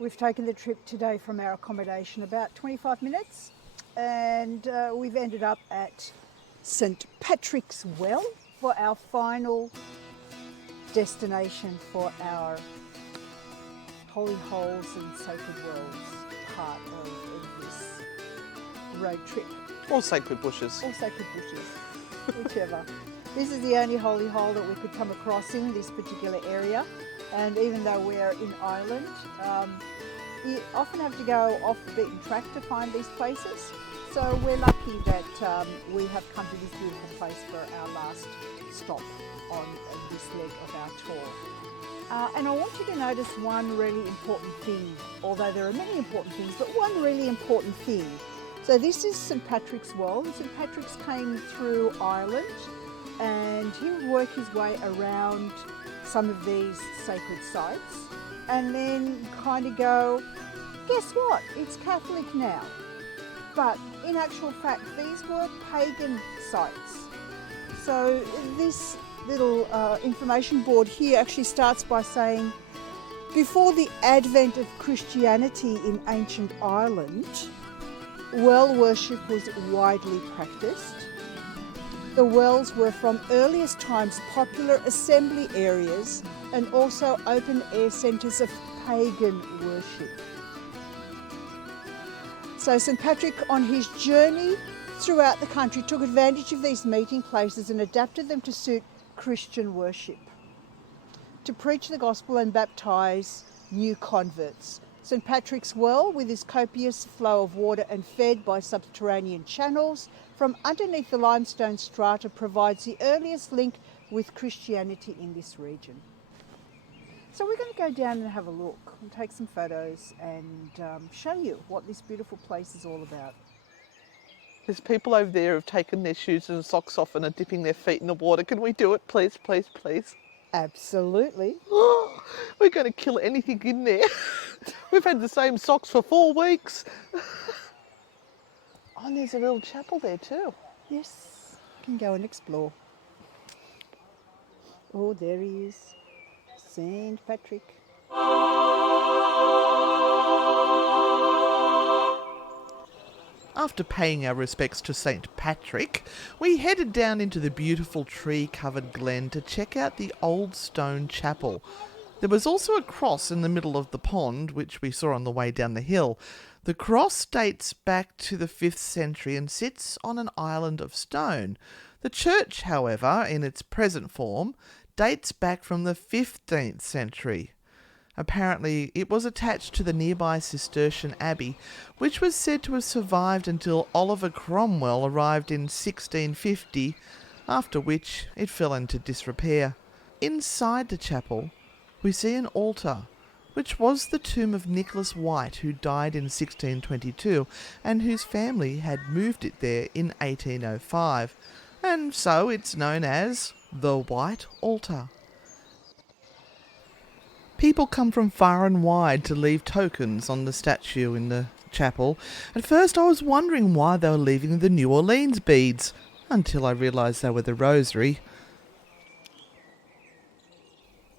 We've taken the trip today from our accommodation about 25 minutes, and we've ended up at St Patrick's Well for our final destination for our Holy Holes and Sacred Wells part of this road trip. Or Sacred Bushes. Or Sacred Bushes, whichever. This is the only holy hole that we could come across in this particular area, and even though we're in Ireland, you often have to go off the beaten track to find these places. So we're lucky that we have come to this beautiful place for our last stop on this leg of our tour. And I want you to notice one really important thing, although there are many important things, but one really important thing. So this is St Patrick's Well. St Patrick's came through Ireland, and he would work his way around some of these sacred sites and then kind of go, guess what, it's Catholic now. But in actual fact, these were pagan sites. So this little information board here actually starts by saying, before the advent of Christianity in ancient Ireland, well worship was widely practiced. The wells were from earliest times popular assembly areas and also open air centres of pagan worship. So St Patrick, on his journey throughout the country, took advantage of these meeting places and adapted them to suit Christian worship, to preach the gospel and baptise new converts. St Patrick's Well, with its copious flow of water and fed by subterranean channels from underneath the limestone strata, provides the earliest link with Christianity in this region. So we're going to go down and have a look and take some photos and show you what this beautiful place is all about. There's people over there who've taken their shoes and socks off and are dipping their feet in the water. Can we do it, please, please, please? Absolutely. We're going to kill anything in there. We've had the same socks for 4 weeks. Oh, and there's a little chapel there too. Yes, can go and explore. Oh, there he is, St Patrick. After paying our respects to St Patrick, we headed down into the beautiful tree-covered glen to check out the old stone chapel. There was also a cross in the middle of the pond, which we saw on the way down the hill. The cross dates back to the 5th century and sits on an island of stone. The church, however, in its present form, dates back from the 15th century. Apparently, it was attached to the nearby Cistercian abbey, which was said to have survived until Oliver Cromwell arrived in 1650, after which it fell into disrepair. Inside the chapel, we see an altar, which was the tomb of Nicholas White, who died in 1622, and whose family had moved it there in 1805, and so it's known as the White Altar. People come from far and wide to leave tokens on the statue in the chapel. At first I was wondering why they were leaving the New Orleans beads, until I realised they were the rosary.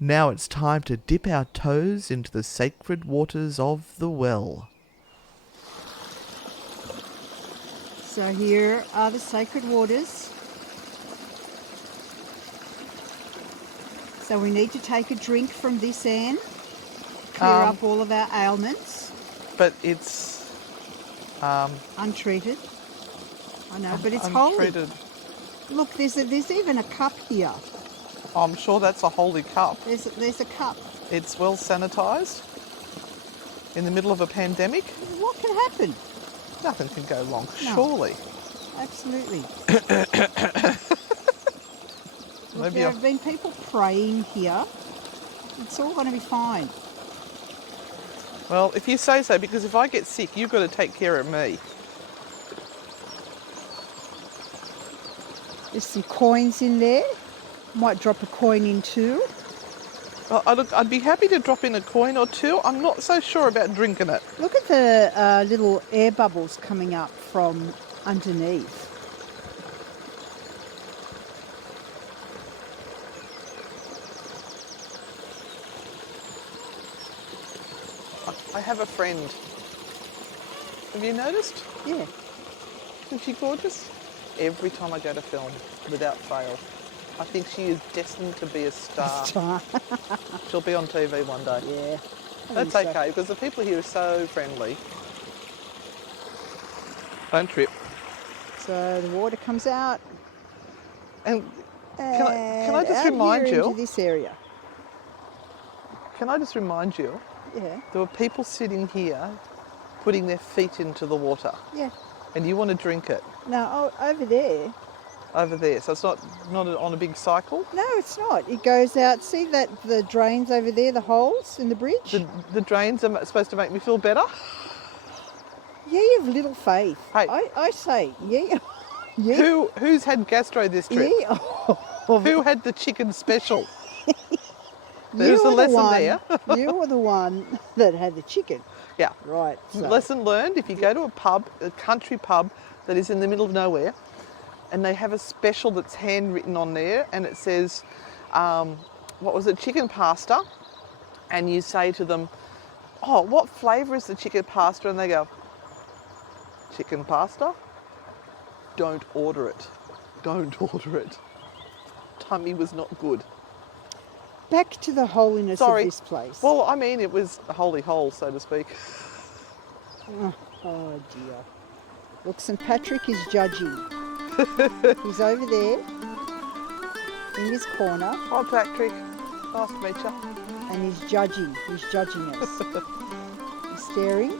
Now it's time to dip our toes into the sacred waters of the well. So here are the sacred waters. So we need to take a drink from this end, clear up all of our ailments. But it's untreated. I know, but it's untreated. Holy. Look, there's even a cup here. I'm sure that's a holy cup. There's a cup. It's well sanitised in the middle of a pandemic. What can happen? Nothing can go wrong, No. surely. Absolutely. Look, Maybe there have been people praying here. It's all going to be fine. Well, if you say so, because if I get sick, you've got to take care of me. There's some coins in there. Might drop a coin in too. Well, I'd be happy to drop in a coin or two. I'm not so sure about drinking it. Look at the little air bubbles coming up from underneath. I have a friend. Have you noticed? Yeah. Isn't she gorgeous? Every time I go to film, without fail, I think she is destined to be a star. She'll be on TV one day. Yeah. That's okay, because the people here are so friendly. Don't trip. So the water comes out. And can I just out remind here you? into this area. Can I just remind you? Yeah. There were people sitting here, putting their feet into the water, Yeah. and you want to drink it No, over there. over there. So it's not on a big cycle. No, it's not. It goes out. See that the drains over there, the holes in the bridge? The drains are supposed to make me feel better. Yeah, you have little faith. Hey. I say, yeah. Yeah. Who's had gastro this trip? Yeah. Who had the chicken special? There's You a were the lesson one, there. You were the one that had the chicken. Yeah. Right. So. Lesson learned, if you go to a pub, a country pub that is in the middle of nowhere, and they have a special that's handwritten on there, and it says, what was it, chicken pasta, and you say to them, oh, what flavour is the chicken pasta? And they go, chicken pasta? Don't order it. Don't order it. Tummy was not good. Back to the holiness Sorry. of this place. Well, I mean, it was a holy hole, so to speak. Oh dear. Look, St. Patrick is judging. He's over there in his corner Hi, Patrick. Nice to meet you. and he's judging. He's judging us. He's staring.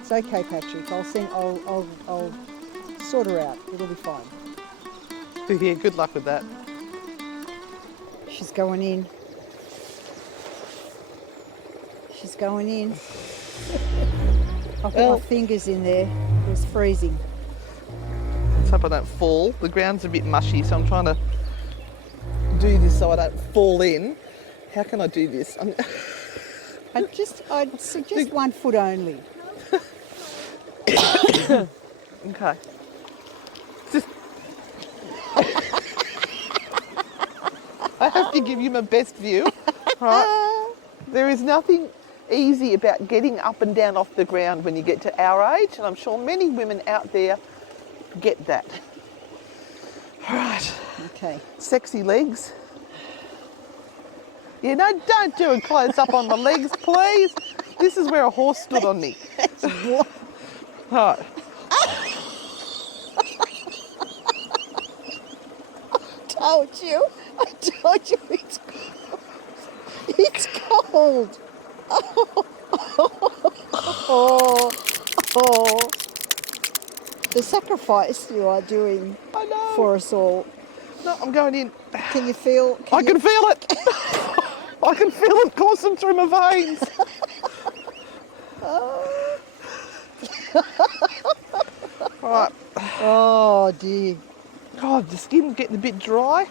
It's okay, Patrick. I'll sort her out. It'll be fine. Yeah, good luck with that. She's going in. She's going in. I'll put my fingers in there. It was freezing. Let's hope I don't fall. The ground's a bit mushy, so I'm trying to do this so I don't fall in. How can I do this? I'd suggest 1 foot only. Okay. I have to give you my best view, right? There is nothing easy about getting up and down off the ground when you get to our age, and I'm sure many women out there get that. All right. Okay. Sexy legs. Yeah, no, don't do a close-up on the legs, please. This is where a horse stood on me. Right. I told you it's cold. It's cold. Oh. The sacrifice you are doing I know. for us all. No, I'm going in. Can you feel? I can feel it. I can feel it coursing through my veins. Right. Oh dear. God, the skin's getting a bit dry.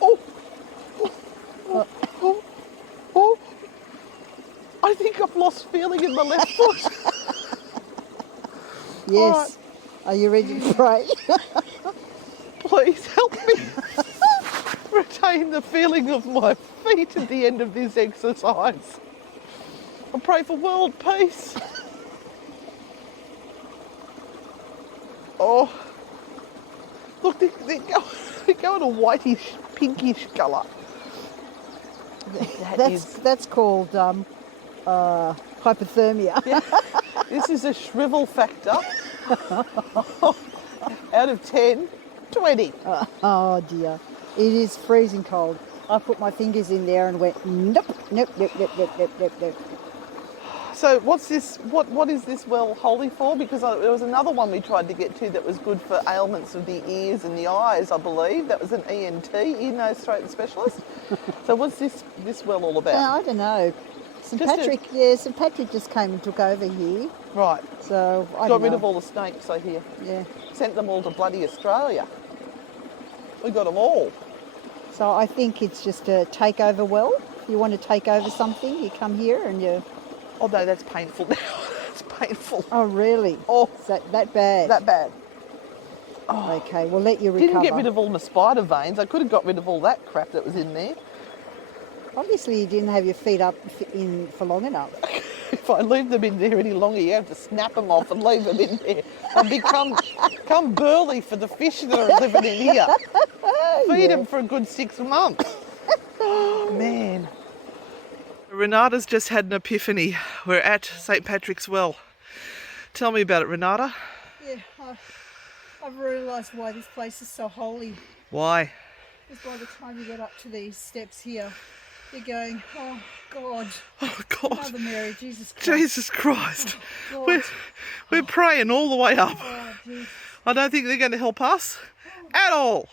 Oh. Oh. I think I've lost feeling in my left foot. Yes. Right. Are you ready to pray? Please help me retain the feeling of my feet at the end of this exercise. I pray for world peace. Oh, look, they're going a whitish, pinkish colour. That's called hypothermia. Yeah. This is a shrivel factor. Out of 10, 20. Oh dear. It is freezing cold. I put my fingers in there and went, nope. So what's this? What is this well holy for? Because there was another one we tried to get to that was good for ailments of the ears and the eyes, I believe. That was an ENT, ear, nose, throat specialist. So what's this well all about? I don't know. St. Patrick just came and took over here. Right. So I Got don't rid know. of all the snakes, I hear. Yeah. Sent them all to bloody Australia. We got them all. So I think it's just a takeover well. If you want to take over something, you come here and you... Oh no, that's painful now. That's painful. Oh really? Oh. Is that bad? That bad. Okay, we'll let you recover. Didn't get rid of all my spider veins. I could have got rid of all that crap that was in there. Obviously, you didn't have your feet up in for long enough. If I leave them in there any longer, you have to snap them off and leave them in there. I'll become burly for the fish that are living in here. Feed them for a good 6 months. Oh, man. Renata's just had an epiphany. We're at St. Patrick's Well. Tell me about it, Renata. Yeah, I've realised why this place is so holy. Why? Because by the time you get up to these steps here, you're going, oh God. Oh, God. Mother Mary, Jesus Christ. Jesus Christ. Oh, We're praying all the way up. Jesus. I don't think they're going to help us at all.